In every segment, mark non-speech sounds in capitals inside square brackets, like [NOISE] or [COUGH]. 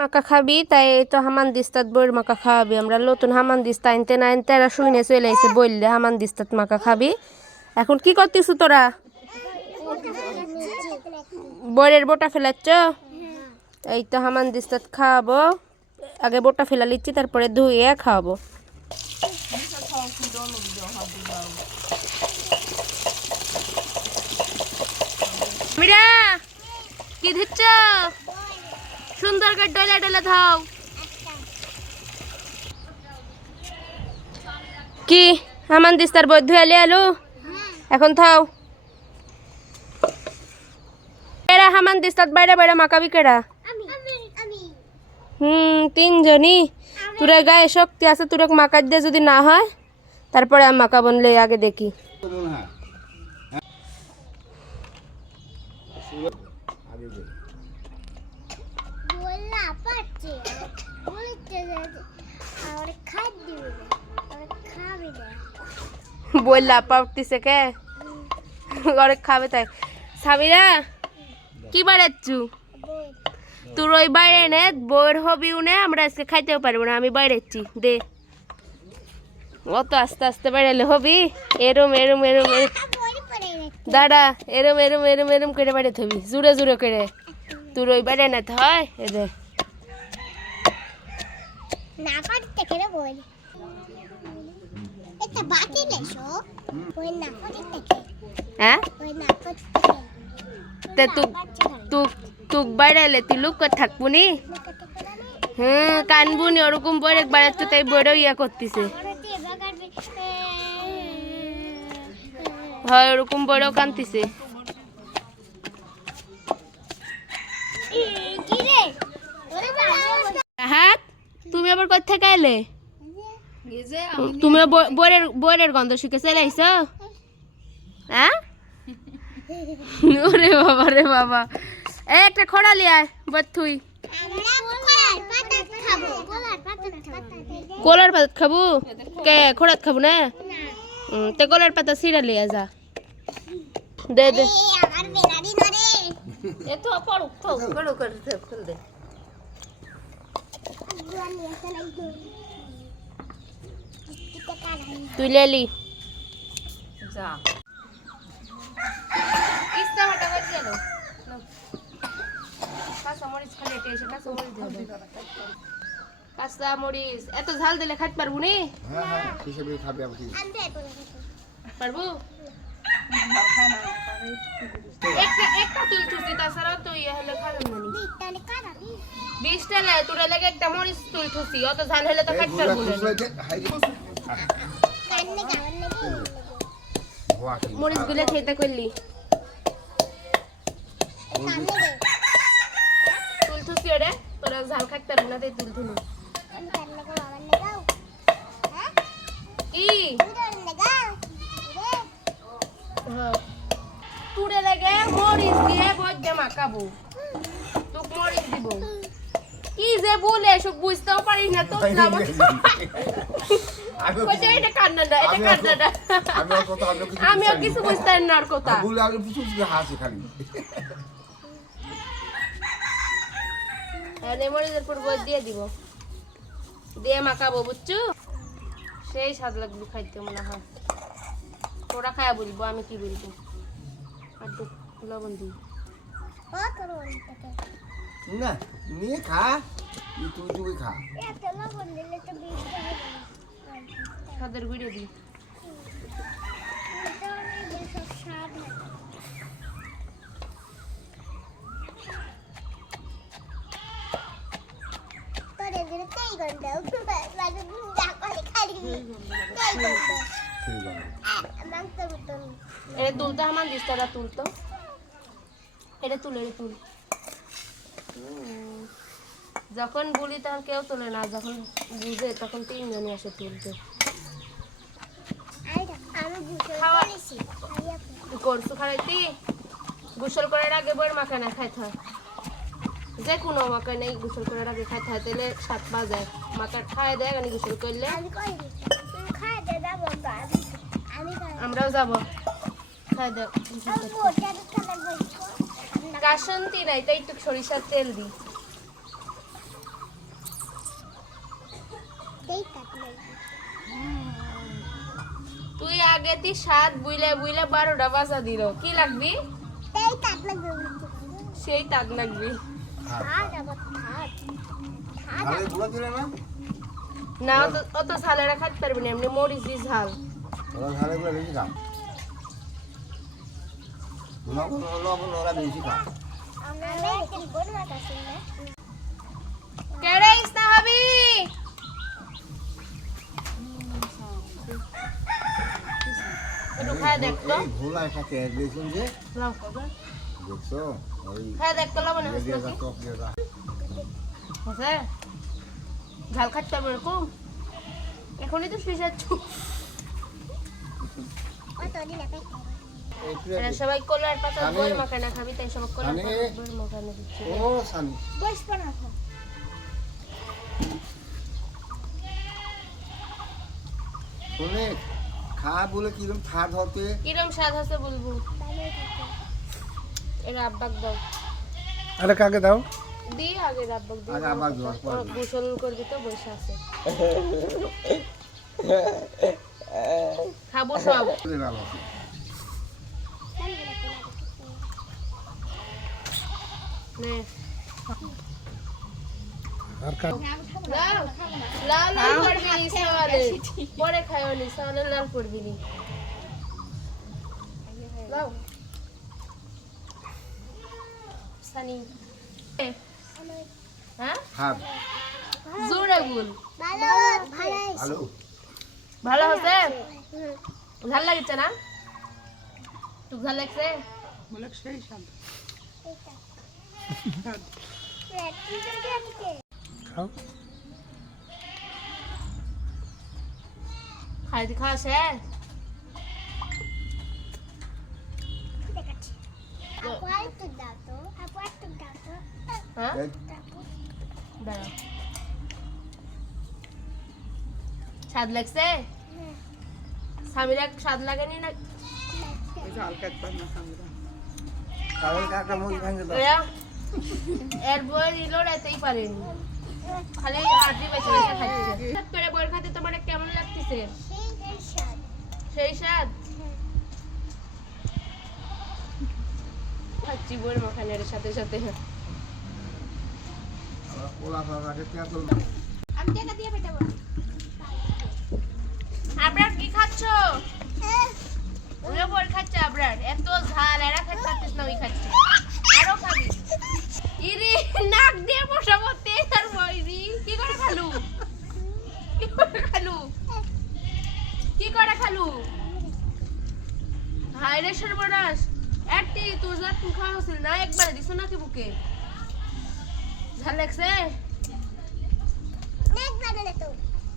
মাকা খাবি, তাই তো হামান দিস্তাত বইয়ের মাকা খাওয়াবি। আমরা নতুন হামান দিস্তা আনতে না আনতে এরা শুনে চলে আসে বললে হামান দিস্তাত মাকা খাবি। এখন কি করতিস তোরা? বইয়ের বোটা ফেলাচ্ছ? এই তো হামান দিস্তাত খাওয়াবো। আগে বোটা ফেলা লিচ্ছি, তারপরে ধুয়ে খাওয়াবো। মিরা, কি দিচ্ছ সুন্দর করে ডলে ডলে থাও কি? হামান দিস্তার বই ধুয়ে আলু? এখন থাও কেরা হামান দিস্তার বাইরে বাইরে মাকাবি কেরা? হুম তিনজনই। তোরা গায়ে শক্তি আছে তোরা মাকার দিয়ে যদি না হয় তারপরে আমি মাকা বনলে আগে দেখি বললা পাচ্ছে বলতে আর খাই দিবে আর খাবে না বললা পাউটিছে কে? ঘরে খাবে তাই। সাবিরা কি বাড়াচ্ছু তোর ওই বাইরে নে বইয়ের হবি উনে আমরা আজকে খাইতেও পারব না, আমি বাইরেছি দে। অত আস্তে আস্তে বেড়ালে হবি? এরম এরম এরম দাদা এরম এরম এরম এরম করে বেড়ে থবি জুড়ে জুড়ে করে। তোর ওই বাইরে না হয়? এ দে। না পারতে কেন বই। এটা বাকি লেছো বই না পারতে কে হ্যাঁ? বই না তে তুক তুক তুক বাইরে তুই লুক থাকব নি হুম কানবুনি ওরকম বই একবার একটু তাই বইরও ইয়া করতেছে। হয় ওরকম বইরও কানতিছে। তুমি আবার কোথা থেকে এলে? তুমি বইয়ের বইয়ের গন্ধ শুকে চলে আইস। হ্যাঁ ওরে বাবা রে বাবা। এ একটা খড়া লিয়ায় বথুই আমরা কলার পাতা খাব কলার পাতা খাব? কলার পাতা খাব কে খড়াত খাব না? তে কলার পাতা সিরা লিয়া যা। দে দে। এ তো পড়ো তো পড়ো করে দে। তুই লেলি যা। ইস্তা মাটা বাজে না কাঁচা মরিচ খালি এটা এসে কাঁচা মরিচ। দিয়ে। এত ঝাল দিলে খাইতে পারব নি? হ্যাঁ হ্যাঁ হিসেবে খাবে আমি পারব? একটা একটা তুই থুসি তাছাড়া তুই ইয়ে হলে খাবেন না বিশটা লে তোরা লাগে একটা মরিচ তুই থুসি অত ঝাল হলে তো খাইতে পারব না মরিচ গুলে খেতে করলি। কান্নে দে তুল থুসি ওরে, তোরা ঝাল খাইতে না, তাই তুল থুনু আমি কান্নে গাওয়ার নাকি গাও হ্যাঁ। কি রে হ্যাঁ। তুরে লাগে মরিচ দিয়ে মাখাবো। তোক মরিচ দিব। কি যে বলে সব বুঝতেও পারিস না তো কইছে [LAUGHS] এটা কান্নাটা এটা আমি আর- আমি আর কিছু আমিও কিছু বুঝতে না আর কথা। বলে আমি কিছু কিছু হাসি খালি। পর বই দিয়ে দিব। দিয়ে মাখাবো বুঝছ? সেই স্বাদ লাগবে খাইতে মনে হয়। তোরা খায়া বলব আমি কি বলব? আর লবণ দিই। নিতে না নিয়ে খা। তুই তুই খা। এত লবণ দিলে তো বিষ্ট হবে না স্বাদের গুঁড়ো তুলতে আমার দিস তোরা তুলতো। এটা তুলে তুল। যখন বলি তখন কেউ তোলে না যখন বুঝে তখন তিনজনই আসে তুলতে। করেছি। খাইতি গোসল করার আগে বইয়ের মাখা না খাইতে হয়। যে কোনো মাখা নেই গোসল করার আগে খাইতে হয় তাহলে সাত বাজে। মাখা খাই দেয় আমি গোসল করলে আমরাও যাব। খাই বই কাসন্তি নাই তাই একটু সরিষার তেল দিই। তুই আগে তুই সাত বুইলে বুইলে বারোটা বাজা দিল। কি লাগবি? তাই তাক লাগবে সেই তাক লাগবি। না? না অত ঝালেরা খাইতে পারবি না এমনি মরিচ দি ঝাল। ওরা ঝালে গুলো একটু খায় ভোলা যে? দেখছ? ওই খায় লবণ হচ্ছে ঝাল হবে এরকম? এখনই তো শুয়ে যাচ্ছ। সবাই কলার পাতা সানি। মাখানা খাবি তাই সবাই কলার। পাতা বই মাখানা দিচ্ছে। ও সানি। বস পড়া শুনে খা বলে কিরম থা ধরতে? কিরম স্বাদ আছে বলব? এরা আব্বাক দাও। আরে কাকে দাও? দি আগে আব্বাক দি আগে আব্বাক দাও, গোসল করবি তো বসে আছে। খাব সব। নে। আর কা লাল লাল লাল করবি নি সওয়ালে পরে খাইও নি সওয়ালে লাল করবি নি। লাও। সানি। হ্যাঁ? খা জোরে বল। ভালো। ভালো ভালো ভালো হচ্ছে ঝাল লাগছে না তুই ঝাল লাগছে [LAUGHS] খাও। খাইতে খাওয়া শেষ? হ্যাঁ? স্বাদ লাগছে? স্বামীরা স্বাদ লাগেনি না? এর বই নিল এতেই পারেনি। পোলা খাওয়াকে কে আপনার খাচ্ছ ওরা খাচ্ছে? আপনার এত ঝাল, এরা খেতে পারতিস না, ওই খাচ্ছে। আরও খাবি। ইরি, নাক দিয়ে বসাবো বইরি কি করে খালু? কি করে খালু? কি করে খালু? একটি তোর খাওয়া না, একবারে দিছ নাকি বুকে? ঝাল লাগছে?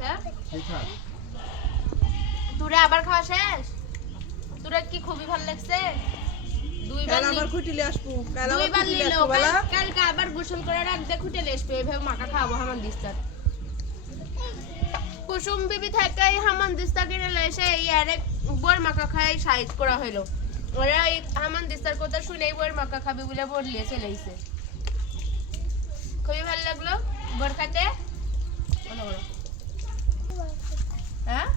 হ্যাঁ? তোরে আবার খাওয়া শেষ? তোরে কি খুবই ভালো লাগছে? কাল আবার খুঁটিলে আসব। কাল আবার খুঁটিলে আসব বলা। কালকে আবার গোসল করে রাখতে খুঁটে লেসবে এভাবে মাখা খাব হামান দিস্তার। কুসুম বিবি থাকাই হামান দিস্তা কিনে লেসে এই আরেক বর মাখা খাই সাইজ করা হইল। ওরা এই হামান দিস্তার কথা শুনে এই বর মাখা খাবে বলে বললে চলে আইছে। খুবই ভালো লাগল। বর খাতে বলো বলো। হ্যাঁ?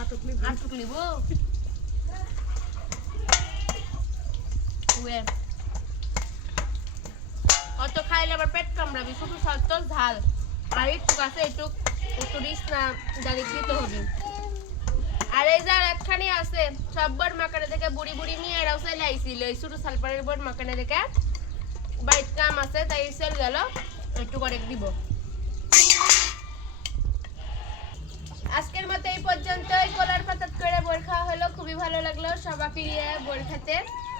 আটুক লিব উয়ে অত খাইলে আবার পেট কামড়াবি, শুধু সত্য ঝাল। আর একটু কাছে একটু একটু না দাঁড়িয়ে দিতে হবে। আর এই যার একখানি আছে, সব বড় মাকানে দেখে বুড়ি বুড়ি নিয়ে এরাও চলে আইছিল। এই ছোট সালপাড়ের বড় মাকানে দেখে বাড়ির কাম আছে, তাই চল গেল, একটু করে দিব। আজকের মতো এই পর্যন্তই। কলার পাতাত করে খাওয়া হলো, খুবই ভালো লাগল। সবাইকে নিয়ে বই খেতে।